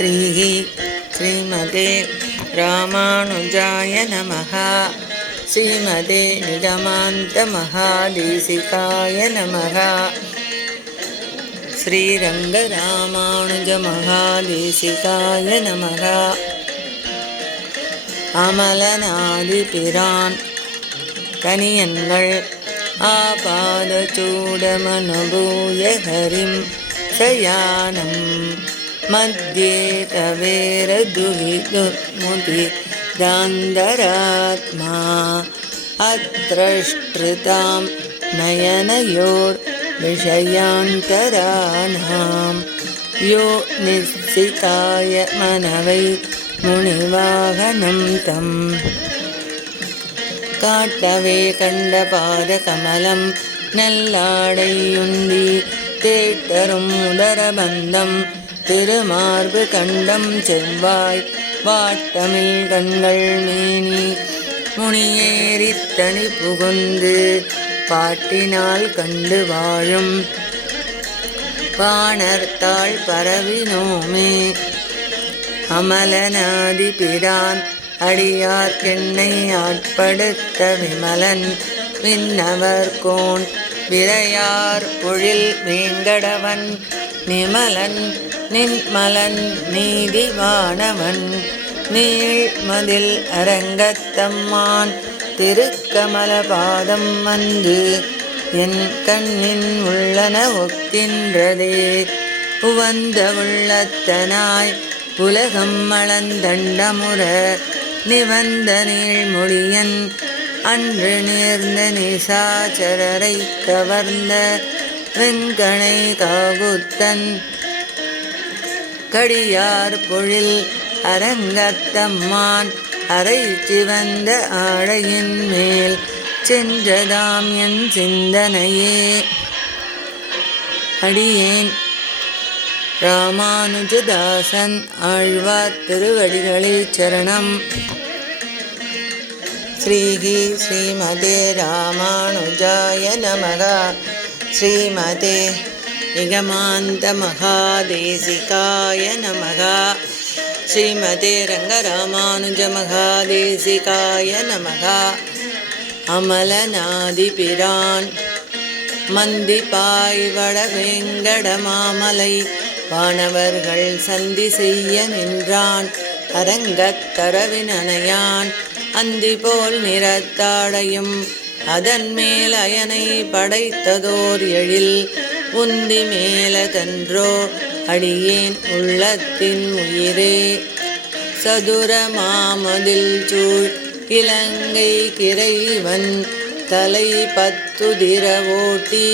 ஸ்ரீமதே ராமானுஜாய நமஹ. ஸ்ரீமதே நிகமாந்த மகாதேசிகாய நமஹ. ஸ்ரீரங்க ராமானுஜ மகாதேசிகாய நமஹ. அமலநாதி பிரான் கனியன்கள் ஆபாத சூடமனுபூய ஹரிம் சயானம் மத்யே கவேர துவிதுமுதி தாந்தராத்மா அத்ரஷ்ட்ருதாம் நயனயோர் விஷயாந்தராணாம் யோ நிஸ்ஸிகாய மனவை முனிவாகனம் தம் காட்டவே கண்ட பாத கமலம் நல்லாடையுந்தி தேட்டரும் உதரபந்தம் திருமார்பு கண்டம் செவ்வாய் வாட்டமில் கண்கள் மேனி முனியேறித் தனி புகுந்து பாட்டினால் கண்டு வாழும் பாணர்த்தாள் பரவினோமே. அமலநாதி பிரான் அடியார்க்கென்னை ஆட்படுத்த விமலன் விண்ணவர் கோன் விரையார் பொழில் வேங்கடவன் நிமலன் நின்மலன் நீதிவானவன் நீள்மதில் அரங்கத்தம்மான் திருக்கமல பாதம் வந்து என் கண்ணின் உள்ளன ஒக்கின்றதே. உவந்த உள்ளத்தனாய் உலகம் அளந்தண்டமுற நிவந்த நீள்மொழியன் அன்று நேர்ந்த நிசாச்சரரை கவர்ந்த வெங்கணை காகுத்தன் கடியார் பொழில் அரங்கத்தம்மான் அரை சிவந்த ஆழையின் மேல் சென்றதாம் என் சிந்தனையே. அடியேன் ராமானுஜதாசன் ஆழ்வார் திருவடிகளே சரணம். ஸ்ரீமதே ராமானுஜாய நமஹ. ஸ்ரீமதே நிகமாந்த மகாதேசிகாய நமஹ. ஸ்ரீமதே ரங்கராமானுஜ மகாதேசிகாய நமஹ. அமலநாதி பிரான் மந்திபாய்வட வேங்கட மாமலை வானவர்கள் சந்தி செய்ய நின்றான் அரங்கத்தரவினனையான் அந்தி போல் நிறத்தாடையும் அதன் மேல் அயனை படைத்ததோர் எழில் உந்தி மேலதன்றோ அடியேன் உள்ளத்தின் உயிரே. சதுர மாமதில் சூழ் இலங்கை கிரைவன் தலை பத்துதிர ஓட்டி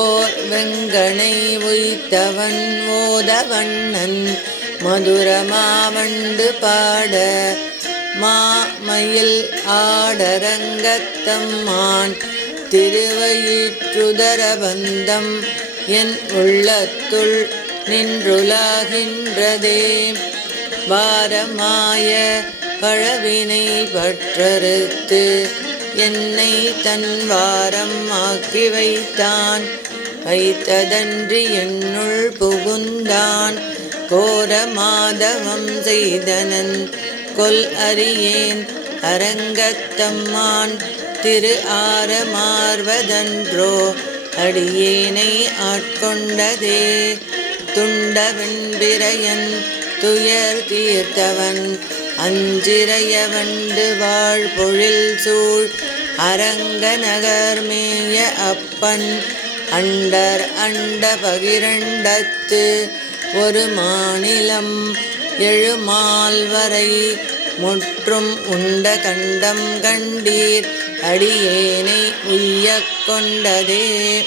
ஓர் வெங்கணை உய்த்தவன் ஓதவண்ணன் மதுரமாவண்டு பாட மாமயில் ஆடரங்கத்தம்மான் திருவயிற்றுதரபந்தம் என் உள்ளத்துள் நின்றுலாகின்றதே. வாரமாய பழவினை பற்றறுத்து என்னை தன் வாரம் ஆக்கி வைத்தான் வைத்ததன்றி என்னுள் புகுந்தான் கோர மாதவம் செய்தனன் கொல் அறியேன் அரங்கத்தம்மான் திரு ஆரமார்வதன்றோ அடியேனை ஆட்கொண்டதே. துண்டவெண்பிரையன் துயர் தீர்த்தவன் அஞ்சிரையவண்டு வாழ் பொழில் சூழ் அரங்க நகர்மேய அப்பன் அண்டர் அண்ட பகிரண்டத்து ஒரு மாநிலம் எழுமால்வரை முற்றும் உண்ட கண்டம் கண்டீர் அடியேனை உய்யக் கொண்டதே.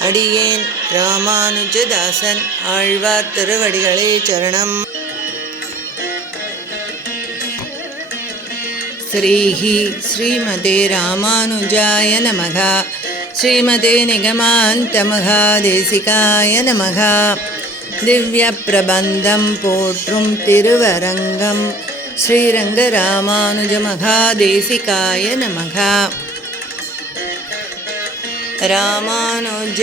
அடியேன் ராமானுஜதாசன் ஆழ்வார் திருவடிகளே சரணம். ஸ்ரீமதே ராமானுஜாய நமஹ. ஸ்ரீமதே நிகமாந்த மகாதேசிகாய நமஹ. திவ்ய பிரபந்தம் போற்றும் திருவரங்கம் ஸ்ரீரங்க ராமானுஜ மகாதேசிகாய நமஹ. ராமானுஜ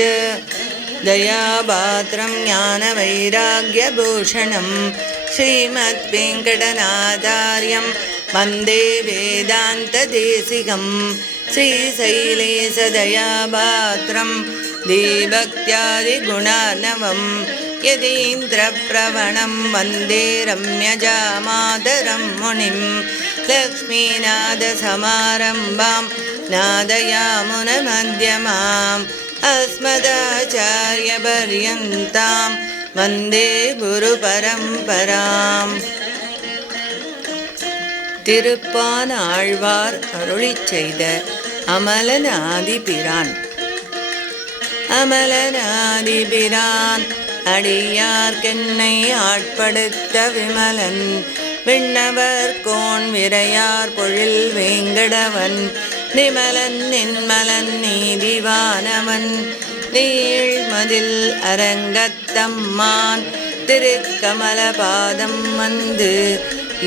दयापात्रं ज्ञानवैराग्यभूषणं श्रीमद्वेङ्कटनाथार्यं वन्दे वेदान्तदेशिकं श्रीशैलेशदयापात्रं देभक्त्यादिगुणार्णवं यतीन्द्रप्रवणं वन्दे रम्यजामातरं मुनिं लक्ष्मीनाथसमारम्भां नादयामुनमध्यमाम् अस्मदाचार्यपर्यन्तां वन्दे गुरुपरम्पराम्. திருப்பானாழ்வார் அருளிச் செய்த அமலனாதிபிரான். அமலனாதிபிரான் அடியார்க்கென்னை ஆட்படுத்த விமலன் விண்ணவர் கோன் விரையார் பொழில் வேங்கடவன் நிமலன் நின்மலன் நீதிவானவன் நீழ்மதில் அரங்கத்தம்மான் திருக்கமலபாதம் வந்து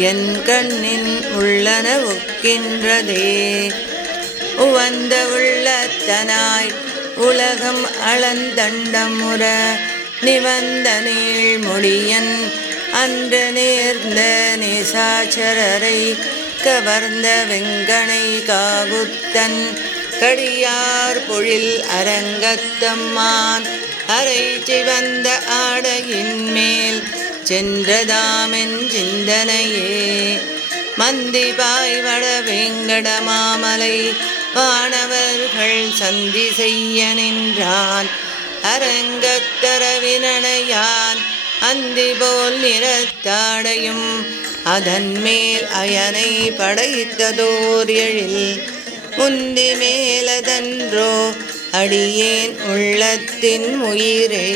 என் கண்ணின் உள்ளன ஒக்கின்றதே. உவந்த உள்ளத்தனாய் உலகம் அளந்தண்டமுற நிவந்த நீழ்மொழியன் அன்று நேர்ந்த நிசாச்சரரை கவர்ந்த வெங்கனை காகுத்தன் கடியார் பொழில் அரங்கத்தம்மான் அரை சிவந்த ஆடையின் மேல் சென்றதாமென் சிந்தனையே. மந்திபாய் வட வேங்கட மாமலை வானவர்கள் சந்தி செய்ய நின்றான் அரங்கத்தரவினையான் அந்தி போல் நிறத்தாடையும் அதன் மேல் அயனை படைத்ததோர் எழில் முந்தி மேலதன்றோ அடியேன் உள்ளத்தின் உயிரே.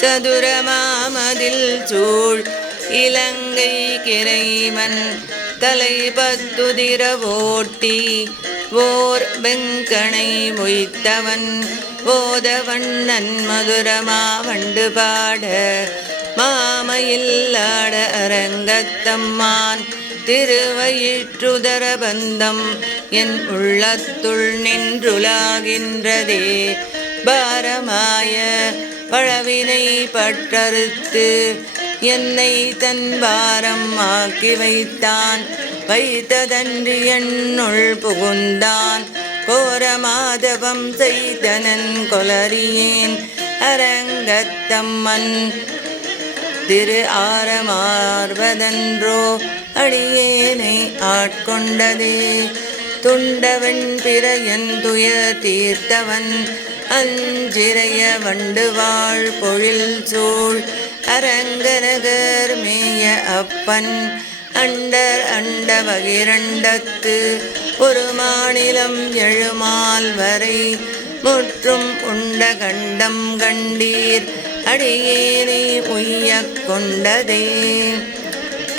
சதுரமாமதில் சூழ் இலங்கை கிரைமன் தலைபத்துதிர ஓட்டி ஓர் வெங்கனை மொய்த்தவன் ஓதவண்ணன் மதுரமா வண்டு பாட மாமையில்லாட அரங்கத்தம்மான் திருவயிற்றுதர பந்தம் என் உள்ளத்துள் நின்றுலாகின்றதே. பாரமாய பழவினை பற்றறுத்து என்னை தன் பாரம் ஆக்கி வைத்தான் வைத்ததன்றி என்னுள் புகுந்தான் கோரமாதவம் செய்தனன் கொலறியேன் அரங்கத்தம்மன் திரு ஆரமார்வதன்றோ அடியேனை ஆட்கொண்டதே. துண்டவன் பிறையன் துயர் தீர்த்தவன் அஞ்சிறைய வண்டு வாழ் பொழில் சூழ் அரங்கநகர் மேய அப்பன் அண்டர் அண்ட பகிரண்டத்து ஒரு மாநிலம் எழுமால் வரை முற்றும் உண்ட கண்டம் கண்டீர் அடியேனை உய்ய கொண்டதே.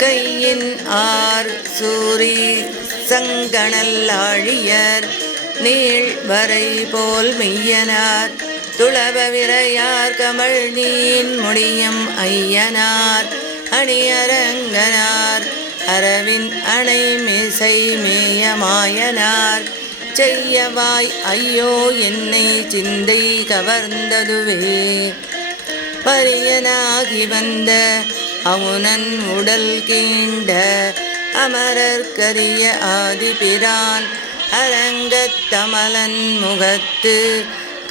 கையின் ஆர் சூரி சங்கணல் ஆழியர் நீழ்வரை போல் மெய்யனார் துளப விரையார் கமல் நீன் முடியும் ஐயனார் அணியரங்கனார் அரவின் அணை மிசை மேயமாயனார் செய்யவாய் ஐயோ என்னை சிந்தை கவர்ந்ததுவே. பரியனாகி வந்த அவுனன் உடல் கீண்ட அமரர்கரிய ஆதிபிரான் அரங்கத்தமலன் முகத்து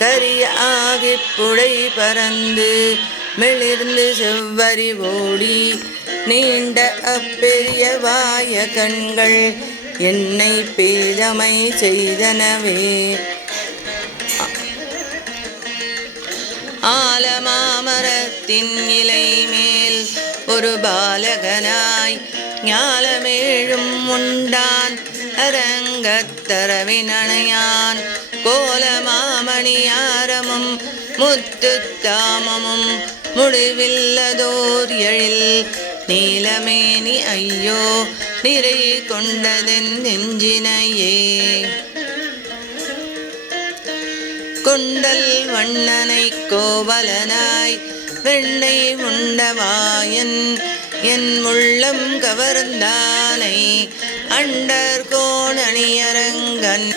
கரிய ஆகி புடை பறந்து மெளிர்ந்து செவ்வரி ஓடி நீண்ட அப்பெரிய வாய கண்கள் என்னை பேதமை செய்தனவே. ஆலமாமரத்தின் இலை மேல் ஒரு பாலகனாய் ஞாலமேழும் உண்டான் அரங்கத்தரவினையான் கோலமாமணியாரமும் முத்துத்தாமமும் முடிவில்லதோர் எழில் நீலமேனி ஐயோ நிறை கொண்டதென் நெஞ்சினையே. கொண்டல் வண்ணனை கோவலனாய் வெண்ணை உண்டவாயன் என் உள்ளம் கவர்ந்தானை அண்டர் கோணணியரங்கன்